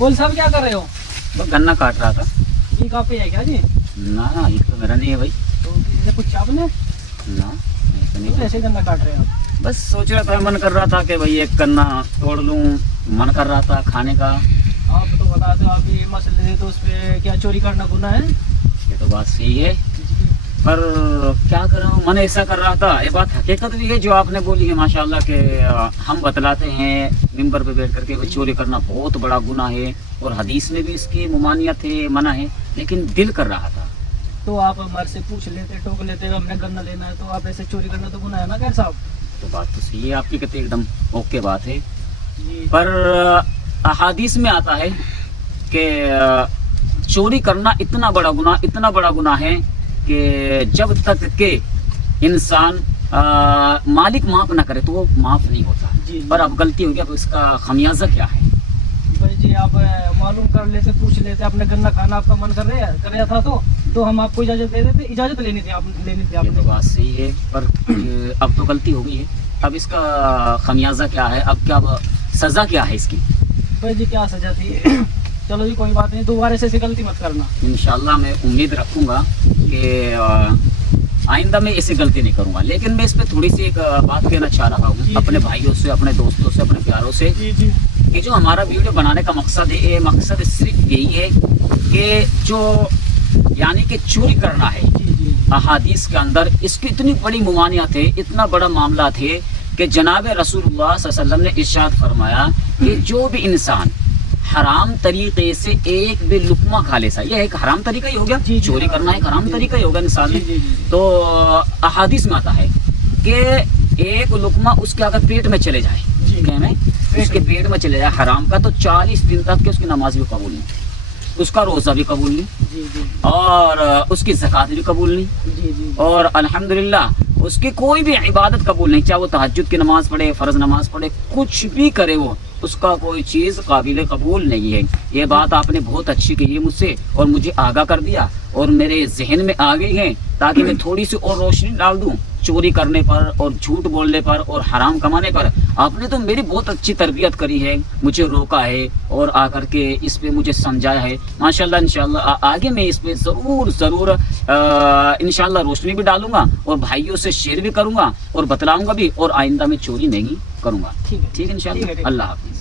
बोल साहब क्या कर रहे हो? वो गन्ना काट रहा था। ये काफी है क्या जी? ना ये तो मेरा नहीं है भाई। तो किसी से पूछा आपने? ना ऐसा नहीं। तो ऐसे गन्ना काट रहे हो? बस सोच रहा था, मन कर रहा था कि भाई एक गन्ना तोड़ लूं, मन कर रहा था खाने का। आप तो बता दो, आप ये मसले थे तो उस पे क्या चोरी करना गुनाह है? ये तो बात सही है, पर क्या करूं, मन ऐसा कर रहा था। ये बात हकीकत भी है जो आपने बोली है माशाल्लाह के हम बतलाते हैं मिंबर पे बैठ करके चोरी करना बहुत बड़ा गुनाह है, और हदीस में भी इसकी मुमानियत है, मना है, लेकिन दिल कर रहा था। तो आप हमारे से पूछ लेते, टोक लेते, हमने गन्ना लेना है, तो आप ऐसे चोरी करना तो गुनाह है ना खैर साहब? तो बात तो सही है आपकी, कहते एकदम ओके बात है, जी। पर अहादीस में आता है कि चोरी करना इतना बड़ा गुनाह है कि जब तक के इंसान मालिक माफ ना करे तो वो माफ नहीं होता। जी। पर अब गलती हो गया तो इसका खमियाजा क्या है? भाई जी आप मालूम कर लेते, पूछ लेते, आपने गन्ना खाना आपका मन कर रहा था तो हम आपको इजाजत दे देते। इजाजत लेनी थी ये तो आपने। बात सही है, पर अब तो गलती हो गई है, अब इसका खमियाजा क्या है? अब क्या सजा क्या है इसकी? भाई जी क्या सजा थी? चलो जी कोई बात नहीं, दोबारा से ऐसी गलती मत करना। इंशाल्लाह मैं उम्मीद रखूंगा कि आइंदा मैं ऐसी गलती नहीं करूंगा। लेकिन मैं इस पे थोड़ी सी एक बात कहना चाह रहा हूँ अपने भाइयों से, अपने दोस्तों से, अपने प्यारों से, जी जी। कि जो हमारा वीडियो बनाने का मकसद है, ये मकसद सिर्फ यही है कि जो यानी कि चोरी करना है, अहादीस के अंदर इसकी इतनी बड़ी मुमानियत है, इतना बड़ा मामला थे कि जनाब रसूलुल्लाह सल्लल्लाहु अलैहि वसल्लम ने इरशाद फरमाया कि जो भी इंसान हराम तरीके से एक भी लुकमा खा ले सा, यह एक हराम तरीका ही हो गया। जी, चोरी करना एक हराम तरीका ही होगा इंसान ने। जी, जी। तो अहादीस में आता है कि एक लुकमा उसके अगर पेट में चले जाए, क्या में उसके पेट में चले जाए हराम का, तो 40 दिन तक के उसकी नमाज भी कबूल नहीं, उसका रोज़ा भी कबूल नहीं, जी जी और उसकी ज़कात भी कबूल नहीं, जी जी। और अल्हम्दुलिल्लाह उसकी कोई भी इबादत कबूल नहीं, चाहे वो तहज्जुद की नमाज पढ़े, फ़र्ज नमाज पढ़े, कुछ भी करे वो, उसका कोई चीज़ काबिल कबूल नहीं है। ये बात आपने बहुत अच्छी कही है मुझसे, और मुझे आगाह कर दिया, और मेरे जहन में आ गई है, ताकि मैं थोड़ी सी और रोशनी डाल दूं चोरी करने पर और झूठ बोलने पर और हराम कमाने पर। आपने तो मेरी बहुत अच्छी तरबियत करी है, मुझे रोका है और आकर के इस पे मुझे समझाया है। माशाल्लाह इंशाल्लाह आगे मैं इस पे ज़रूर इंशाल्लाह रोशनी भी डालूंगा, और भाइयों से शेयर भी करूंगा, और बतलाऊंगा भी, और आइंदा में चोरी नहीं करूंगा। ठीक है इंशाल्लाह। ठीक है। अल्लाह हाफिज़।